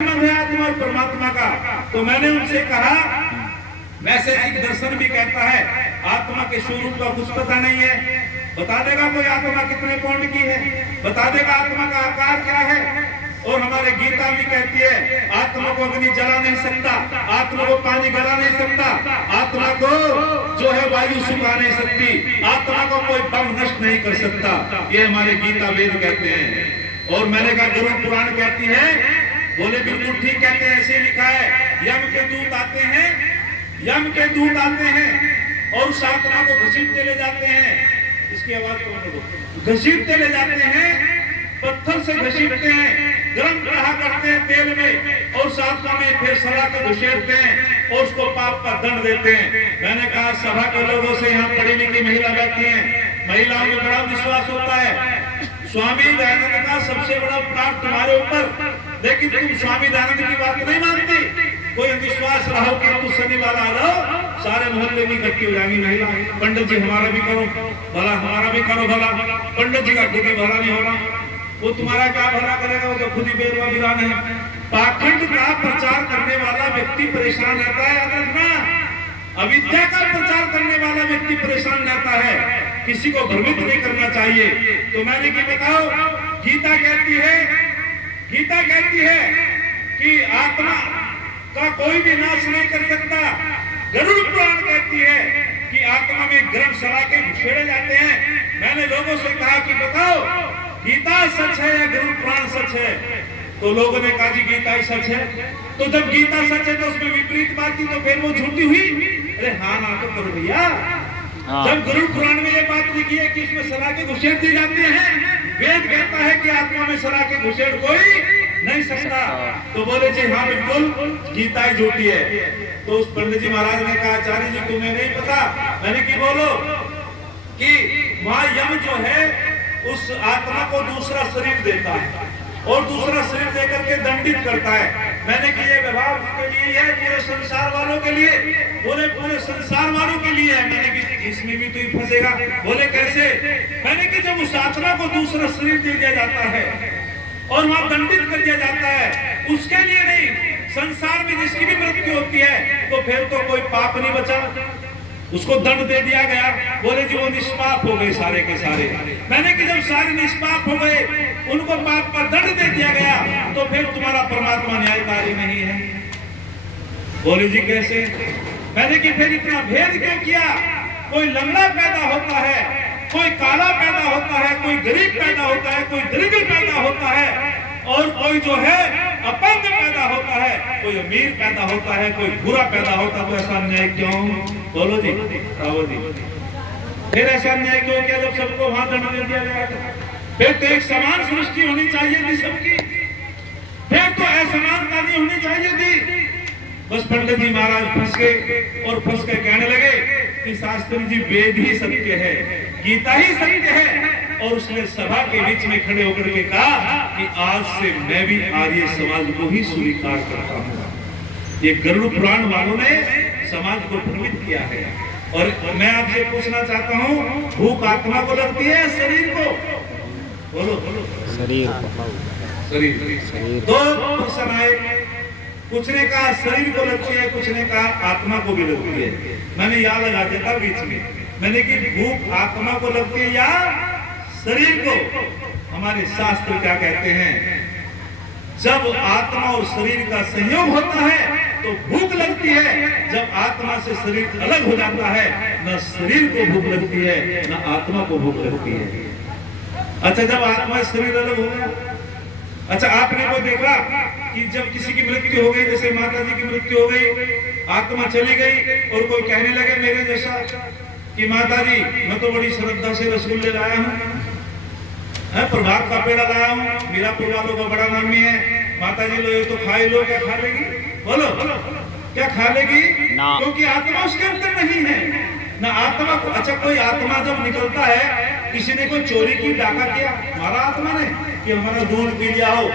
है आत्मा और परमात्मा का। तो मैंने उनसे कहा, वैसे सिख दर्शन भी कहता है आत्मा के स्वरूप का कुछ पता नहीं है। बता देगा कोई आत्मा कितने पौंड की है, बता देगा आत्मा का आकार क्या है। और हमारे गीता भी कहती है आत्मा को अग्नि जला नहीं सकता, आत्मा को पानी गला नहीं सकता, आत्मा को जो है वायु सुखा नहीं सकती, आत्मा को कोई बम नष्ट नहीं कर सकता। ये हमारे गीता वेद कहते हैं। और मैंने कहा गुरु पुराण कहती है, बोले बिल्कुल ठीक कहते हैं, ऐसे लिखा है यम के दूत आते हैं, यम के दूत आते हैं और उस आत्मा को घसीटते ले जाते हैं। इसकी आवाज को घसीटते ले जाते हैं, पत्थर से घसीटते हैं, गरम रहा करते हैं तेल में और साथ में फिर सला के घुसेड़ते हैं और उसको पाप का दंड देते हैं। मैंने कहा सभा के लोगों से, यहाँ पढ़ी लिखी महिला बैठी हैं, महिलाओं में बड़ा विश्वास होता है। स्वामी दयानंद का सबसे बड़ा प्राप्त तुम्हारे ऊपर, लेकिन तुम स्वामी दयानंद की बात नहीं मानती। कोई विश्वास रहो कि तू शनि वाला रहो, सारे मोहल्ले में इकट्ठी हो जाएंगी महिला। पंडित जी हमारा भी करो भला, हमारा भी करो भला। पंडित जी का खुद ही भला नहीं होना, वो तुम्हारा क्या भला करेगा, वो तो खुद ही बेरवा विरान है। पाखंड का प्रचार करने वाला व्यक्ति परेशान रहता है, याद रखना। अविद्या का प्रचार करने वाला व्यक्ति परेशान रहता है, किसी को भ्रमित नहीं करना चाहिए। तो मैंने क्या बताओ, गीता कहती है कि आत्मा का कोई भी नाश नहीं कर सकता। गरुड़ पुराण कहती है कि आत्मा में गर्म सला के घुसेड़े जाते हैं। मैंने लोगों से कहा कि बताओ गीता सच है या गरुड़ पुराण सच है? तो लोगों ने कहा जी गीता ही सच है। तो जब गीता सच है तो उसमें विपरीत बात थी तो फिर वो झूठी हुई? अरे हाँ ना तो करो भैया। जब गरुड़ पुराण में ये बात लिखी है कि इसमें सला के घुसेड़ दिए जाते हैं, वेद कहता है कि आत्मा में सला के घुसेड़ कोई नहीं सकता। तो बोले जी हाँ बिल्कुल गीता ही झूठी है। तो उस पंडित जी महाराज ने कहा आचार्य जी तुम्हें नहीं पता? मैंने की बोलो कि वहां यम जो है उस आत्मा को दूसरा शरीर देता है और दूसरा शरीर देकर के दंडित करता है। मैंने कि ये व्यवहार के लिए है, पूरे संसार वालों के लिए? बोले पूरे संसार वालों के लिए है। मैंने कि इसमें भी तो ही फंसेगा। बोले कैसे? मैंने कि जब उस आत्मा को दूसरा शरीर दे दिया जाता है और वहां दंडित कर दिया जाता है, उसके लिए नहीं, संसार में जिसकी भी मृत्यु होती है तो फिर तो कोई पाप नहीं बचा, उसको दंड दे दिया गया। बोले जी वो निष्पाप हो गए सारे के सारे। मैंने कि जब सारे निष्पाप हो गए, उनको पाप का दंड दे दिया गया, तो फिर तुम्हारा परमात्मा न्यायकारी नहीं है। बोले जी कैसे? मैंने कि फिर इतना भेद क्यों किया? कोई लंगड़ा पैदा होता है, कोई काला पैदा होता है, कोई गरीब पैदा होता है, कोई दरिद्र पैदा होता है और कोई जो है अपंग पैदा होता है, कोई अमीर पैदा होता है, कोई बुरा पैदा होता है। तो ऐसा न्याय क्यों? बोलो जी, आओ जी। फिर ऐसा न्याय क्यों किया जब सबको वहां दंड दे दिया गया? फिर तो एक समान सृष्टि होनी चाहिए थी सबकी, फिर तो असमानता नहीं होनी चाहिए थी। बस पंडित जी महाराज फंस गए और फंस के कहने लगे कि शास्त्री जी वेद ही सत्य है, गीता ही सत्य है। और उसने सभा के बीच में खड़े होकर के कहा कि आज से मैं भी आर्य समाज को ही स्वीकार करता हूँ। ये गरुड़ पुराण वालों ने समाज को भ्रमित किया है। और मैं आपसे पूछना चाहता हूँ, भूख आत्मा को लगती है शरीर को? बोलो बोलो। शरीर दो प्रश्न आए, कुछ ने कहा शरीर को लगती है, कुछ ने कहा आत्मा को भी लगती है। मैंने यहाँ लगा दिया था बीच में, मैंने कि भूख आत्मा को लगती है या शरीर को? हमारे शास्त्र क्या कहते हैं? जब आत्मा और शरीर का संयोग होता है तो भूख लगती है, जब आत्मा से शरीर अलग हो जाता है न शरीर को भूख लगती है न आत्मा को भूख लगती है। अच्छा जब आत्मा शरीर अलग हो गया, अच्छा आपने को देखा कि जब किसी की मृत्यु हो गई, जैसे माता जी की मृत्यु हो गई, आत्मा चली गई और कोई कहने लगे मेरे जैसा कि माता जी मैं तो बड़ी श्रद्धा से रसगुल्ले लाया हूँ, प्रभात का पेड़ा लाया हूँ, मीरापुर वालों का बड़ा नामी है, माता जी लो ये तो खा ही लो। क्या खा लेगी? बोलो क्या खा लेगी? क्योंकि आत्मा उसके अंदर नहीं है ना आत्मा को। अच्छा कोई आत्मा जब निकलता है, किसी ने कोई चोरी की, डाका किया, हमारा आत्मा ने कि हमारा दूध पी लिया हो,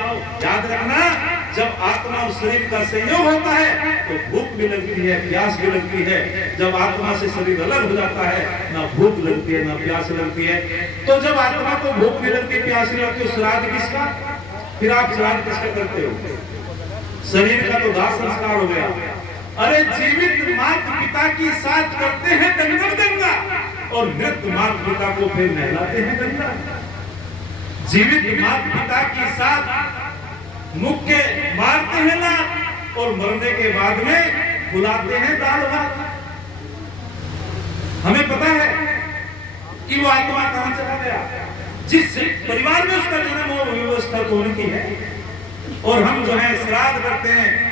याद रखना जब आत्मा और शरीर का संयोग होता है तो भूख भी लगती है, प्यास भी लगती है। जब आत्मा से शरीर अलग हो जाता है ना भूख लगती है ना प्यास लगती है। तो जब आत्मा को भूख नहीं लगती, प्यास नहीं लगती, श्राद्ध किसका? फिर आप श्राद्ध किसका करते हो? शरीर का तो दाह संस्कार हो गया। अरे जीवित माता पिता की साथ करते हैं दंगल गंगा और मृत माता पिता को फिर नहलाते हैं गंगा। जीवित माता पिता की साथ मुक्के मारते हैं लात और मरने के बाद में बुलाते हैं दाल भात। हमें पता है कि वो आत्मा कहां चला गया। जिस परिवार में उसका जन्म हो व्यवस्था तो उनकी है। और हम जो है श्राद्ध करते हैं,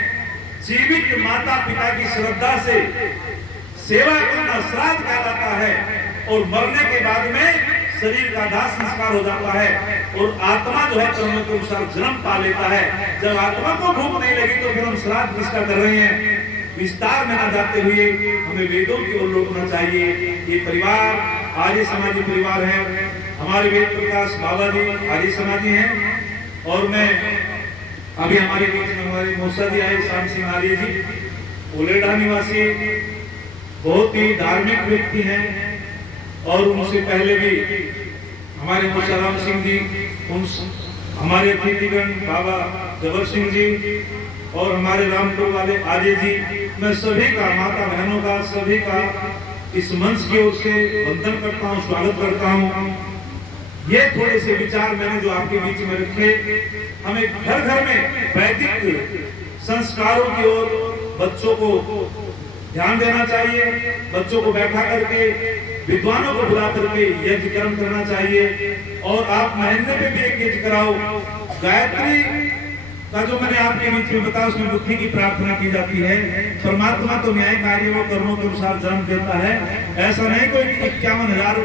जीवित माता पिता की श्रद्धा से सेवा करना श्राद्ध कहलाता है। और मरने के बाद में शरीर का दाह संस्कार हो जाता है और आत्मा जो है कर्म के अनुसार जन्म पा लेता है। जब आत्मा को भूख नहीं लगी तो फिर हम श्राद्ध किसका कर रहे हैं। विस्तार में ना जाते हुए हमें वेदों की ओर लौटना चाहिए। ये परिवार आर्य समाजी परिवार है। हमारे वेद प्रकाश बाबा जी आर्य समाजी हैं। और मैं अभी हमारे बीच में हमारे मौसा जी आए, शाम सिंह आर्य जी, उलेडा निवासी, बहुत ही धार्मिक व्यक्ति हैं। और उनसे पहले भी हमारे मौसा राम सिंह जी, हमारे अतिथिगण बाबा जबर सिंह जी और हमारे रामपुर वाले आर्य जी, मैं सभी का, माता बहनों का, सभी का इस मंच की ओर से वंदन करता हूँ, स्वागत करता हूँ। ये थोड़े से विचार मैंने जो आपके बीच में रखे। हमें घर घर में वैदिक संस्कारों की ओर बच्चों को ध्यान देना चाहिए। बच्चों को बैठा करके, विद्वानों को बुला करके यज्ञ कर्म करना चाहिए। और आप महीने में भी एक यज्ञ कराओ। गायत्री का जो मैंने आपके बीच में बताया उसमें बुद्धि की प्रार्थना की जाती है। परमात्मा तो न्याय कार्य वो कर्मों के अनुसार जन्म देता है। ऐसा नहीं कोई 51,000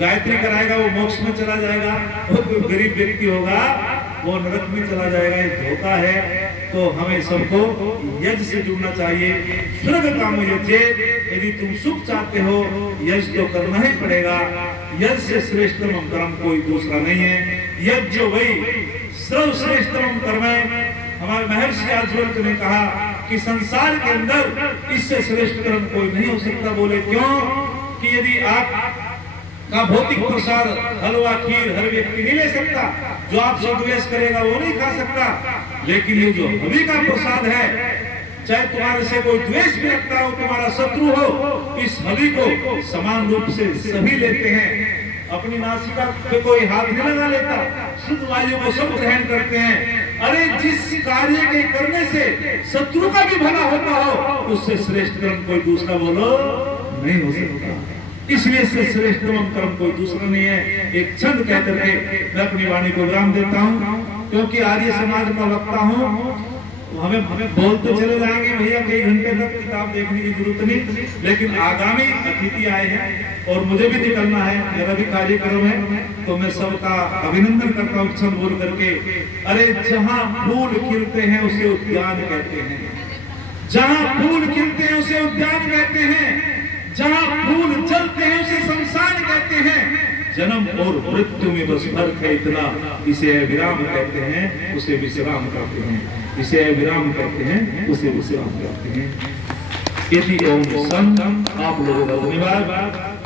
गायत्री कराएगा वो मोक्ष में चला जाएगा, वो कोई गरीब व्यक्ति होगा वो नरक में चला जाएगा। ये धोखा है। तो हमें सबको यज्ञ से जुड़ना चाहिए। स्वर्ग कामो यज्ञ, यदि तुम सुख चाहते हो यज्ञ तो करना ही पड़ेगा। यज्ञ से श्रेष्ठतम कर्म कोई दूसरा नहीं है। यज्ञ वही सर्वश्रेष्ठतम कर्म है। हमारे महर्षि आजवंत ने कहा कि संसार के अंदर इससे श्रेष्ठ कर्म कोई नहीं हो सकता। बोले क्यों? कि यदि आप का भौतिक प्रसाद, हलवा, खीर हर व्यक्ति नहीं ले सकता। जो आपसे द्वेष करेगा वो नहीं खा सकता। लेकिन ये जो हवि का प्रसाद है, चाहे तुम्हारे से कोई द्वेष भी रखता हो, तुम्हारा शत्रु हो, इस हवि को समान रूप से सभी लेते हैं। अपनी नासिका पे कोई हाथ नहीं लगा लेता। शुद्ध वायु को सब ग्रहण करते हैं। अरे जिस कार्य के करने से शत्रु का भी भला होता हो, उससे श्रेष्ठ कर्म कोई दूसरा बोलो नहीं हो सकता। इसलिए से श्रेष्ठतम कर्म कोई दूसरा नहीं है। एक छंद कह करके मैं अपनी वाणी को विराम देता हूँ, क्योंकि आर्य समाज का वक्ता हूँ। हमें बोलते चले जाएंगे भैया, कई घंटे तक किताब देखने की जरूरत नहीं। लेकिन आगामी अतिथि आए हैं और मुझे भी निकलना है, मेरा भी कार्यक्रम है। तो मैं सबका अभिनंदन करता हूँ छंद बोल करके। अरे जहाँ फूल खिलते हैं उसे उद्यान कहते हैं। जहाँ फूल खिलते हैं उसे उद्यान कहते हैं। जहाँ फूल जलते हैं उसे शमशान कहते हैं। जन्म और मृत्यु में बस फर्क है इतना। इसे विराम कहते हैं, उसे विश्राम कहते हैं। इसे विराम कहते हैं, उसे विश्राम कहते हैं। यदि ओम संत आप लोगों का धन्यवाद।